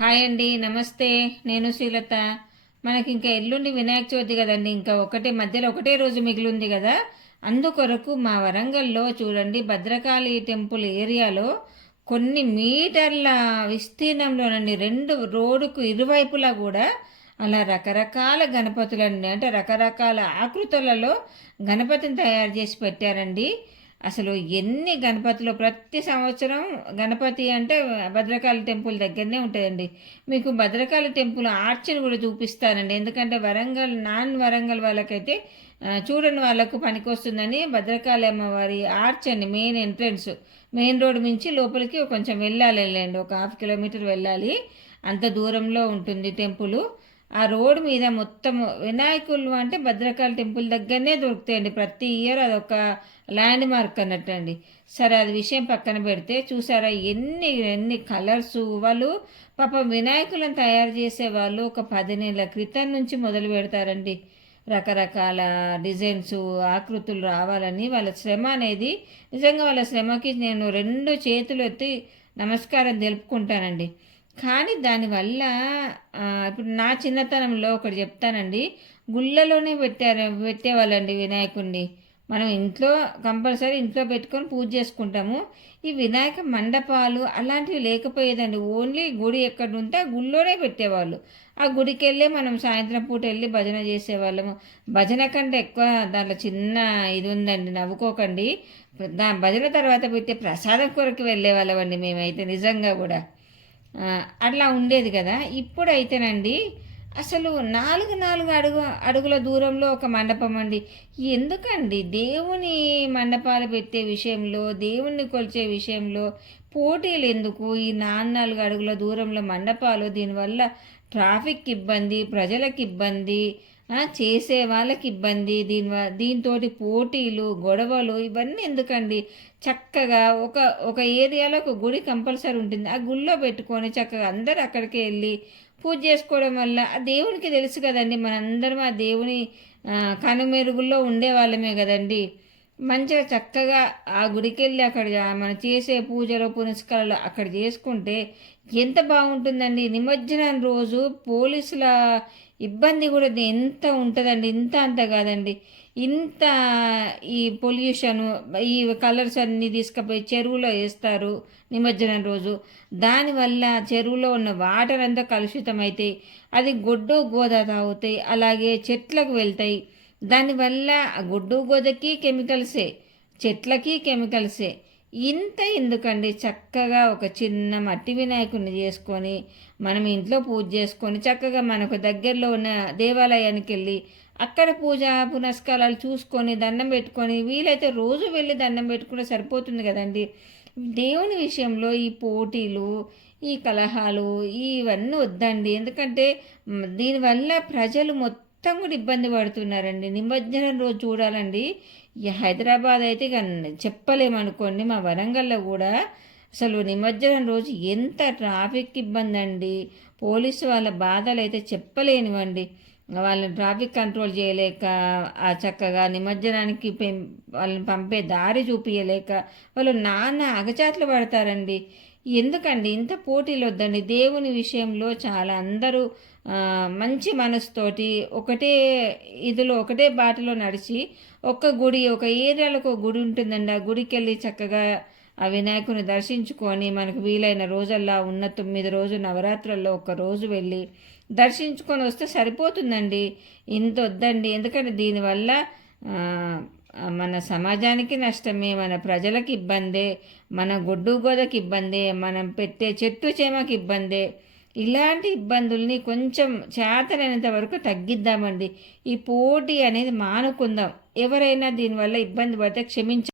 Hi అండి నమస్తే. నేను శ్రీలత. మనకి ఇంకా ఎల్లుండి వినాయక చవితి కదండి ఇంకా ఒకటే మధ్యలో ఒకటే రోజు మిగిలింది కదా. అందుకొరకు మా వరంగల్లో చూడండి భద్రకాళి టెంపుల్ ఏరియాలో కొన్ని మీటర్ల విస్తీర్ణంలోనండి రెండు రోడ్డుకు ఇరువైపులా కూడా అలా రకరకాల గణపతులండి అంటే రకరకాల ఆకృతులలో గణపతిని తయారు చేసి పెట్టారండి. అసలు ఎన్ని గణపతిలో ప్రతి సంవత్సరం గణపతి అంటే భద్రకాళి టెంపుల్ దగ్గరనే ఉంటుందండి. మీకు భద్రకాళి టెంపుల్ ఆర్చిని కూడా చూపిస్తానండి. ఎందుకంటే వరంగల్ నాన్ వరంగల్ వాళ్ళకైతే చూడని వాళ్ళకు పనికొస్తుందని భద్రకాళి అమ్మవారి ఆర్చ్ అండి మెయిన్ ఎంట్రన్స్ మెయిన్ రోడ్ నుంచి లోపలికి కొంచెం వెళ్ళాలి వెళ్ళండి. ఒక హాఫ్ కిలోమీటర్ వెళ్ళాలి. అంత దూరంలో ఉంటుంది టెంపుల్. ఆ రోడ్ మీద మొత్తము వినాయకులు అంటే భద్రకాళి టెంపుల్ దగ్గరనే దొరుకుతాయండి. ప్రతి ఇయర్ అదొక ల్యాండ్ మార్క్ అన్నట్టు అండి సరే అది విషయం పక్కన పెడితే చూసారా ఎన్ని ఎన్ని కలర్స్ వాళ్ళు పాపం వినాయకులను తయారు చేసే వాళ్ళు ఒక పది నెలల క్రితం నుంచి మొదలు పెడతారండి. రకరకాల డిజైన్స్ ఆకృతులు రావాలని వాళ్ళ శ్రమ అనేది నిజంగా వాళ్ళ శ్రమకి నేను రెండు చేతులు ఎత్తి నమస్కారం తెలుపుకుంటానండి. కానీ దానివల్ల ఇప్పుడు నా చిన్నతనంలో ఒకటి చెప్తానండి. గుళ్ళలోనే పెట్టారు పెట్టేవాళ్ళండి వినాయకుడిని మనం ఇంట్లో కంపల్సరీ ఇంట్లో పెట్టుకొని పూజ చేసుకుంటాము. ఈ వినాయక మండపాలు అలాంటివి లేకపోయేదండి. ఓన్లీ గుడి ఎక్కడ ఉంటే ఆ గుళ్ళోనే పెట్టేవాళ్ళు. ఆ గుడికి వెళ్ళే మనం సాయంత్రం పూట వెళ్ళి భజన చేసేవాళ్ళము. భజన కంటే ఎక్కువ దాంట్లో చిన్న ఇది ఉందండి నవ్వుకోకండి. దా భజన తర్వాత పెట్టే ప్రసాదం కొరకు వెళ్ళే వాళ్ళమండి మేమైతే నిజంగా కూడా. అట్లా ఉండేది కదా. ఇప్పుడైతేనండి అసలు నాలుగు నాలుగు అడుగు అడుగుల దూరంలో ఒక మండపం అండి. ఎందుకండి? దేవుని మండపాలు పెట్టే విషయంలో దేవుణ్ణి కొలిచే విషయంలో పోటీలు ఎందుకు? ఈ నాలుగు నాలుగు అడుగుల దూరంలో మండపాలు దీనివల్ల ట్రాఫిక్ ఇబ్బంది ప్రజలకు ఇబ్బంది చేసే వాళ్ళకి ఇబ్బంది దీని దీంతో పోటీలు గొడవలు ఇవన్నీ ఎందుకండి? చక్కగా ఒక ఒక ఏరియాలో ఒక గుడి కంపల్సరీ ఉంటుంది. ఆ గుళ్ళో పెట్టుకొని చక్కగా అందరు అక్కడికి వెళ్ళి పూజ చేసుకోవడం వల్ల ఆ దేవునికి తెలుసు కదండి మనందరం ఆ దేవుని కనుమెరుగుల్లో ఉండేవాళ్ళమే కదండి. మంచిగా చక్కగా ఆ గుడికి వెళ్ళి అక్కడ మనం చేసే పూజలు పునస్కారాలు అక్కడ చేసుకుంటే ఎంత బాగుంటుందండి. నిమజ్జనం రోజు పోలీసుల ఇబ్బంది కూడా ఎంత ఉంటుందండి. ఇంత అంత కాదండి. ఇంత ఈ పొల్యూషన్ ఈ కలర్స్ అన్నీ తీసుకుపోయి చెరువులో వేస్తారు నిమజ్జనం రోజు. దానివల్ల చెరువులో ఉన్న వాటర్ అంతా కలుషితం అది గొడ్డు గోదా తాగుతాయి. అలాగే చెట్లకు వెళ్తాయి. దానివల్ల గుడ్డు గోదకి కెమికల్సే చెట్లకి కెమికల్సే. ఇంత ఎందుకండి? చక్కగా ఒక చిన్న మట్టి వినాయకుడిని చేసుకొని మనం ఇంట్లో పూజ చేసుకొని చక్కగా మనకు దగ్గరలో ఉన్న దేవాలయానికి వెళ్ళి అక్కడ పూజ పునస్కారాలు చూసుకొని దండం పెట్టుకొని వీలైతే రోజు వెళ్ళి దండం పెట్టుకుంటే సరిపోతుంది కదండి? దేవుని విషయంలో ఈ పోటీలు ఈ కలహాలు ఇవన్నీ వద్దండి. ఎందుకంటే దీనివల్ల ప్రజలు మొత్తం మొత్తం కూడా ఇబ్బంది పడుతున్నారండి. నిమజ్జనం రోజు చూడాలండి. ఈ హైదరాబాద్ అయితే ఇక చెప్పలేమనుకోండి మా వరంగల్లో కూడా అసలు నిమజ్జనం రోజు ఎంత ట్రాఫిక్ ఇబ్బంది అండి పోలీసు వాళ్ళ బాధలు అయితే చెప్పలేనివ్వండి వాళ్ళని ట్రాఫిక్ కంట్రోల్ చేయలేక ఆ చక్కగా నిమజ్జనానికి వాళ్ళని పంపే దారి చూపించలేక వాళ్ళు నాన్న అగచాట్లు పడతారండి. ఎందుకండి? ఇంత పోటీలు వద్దండి దేవుని విషయంలో చాలా అందరూ మంచి మనసుతోటి ఒకటే ఇదిలో ఒకటే బాటలో నడిచి ఒక్క గుడి ఒక ఏరియాలో ఒక గుడి ఉంటుందండి. ఆ గుడికి వెళ్ళి చక్కగా ఆ వినాయకుని దర్శించుకొని మనకు వీలైన రోజల్లా ఉన్న తొమ్మిది రోజు నవరాత్రుల్లో ఒక రోజు వెళ్ళి దర్శించుకొని వస్తే సరిపోతుందండి. ఇంత వద్దండి ఎందుకంటే దీనివల్ల మన సమాజానికి నష్టమే మన ప్రజలకు ఇబ్బందే మన గొడ్డు గోదకి ఇబ్బందే మనం పెట్టే చెట్టు చేమకి ఇబ్బందే. ఇలాంటి ఇబ్బందుల్ని కొంచెం చేతనైనంత వరకు తగ్గిద్దామండి. ఈ పోటీ అనేది మానుకుందాం. ఎవరైనా దీనివల్ల ఇబ్బంది పడితే క్షమించ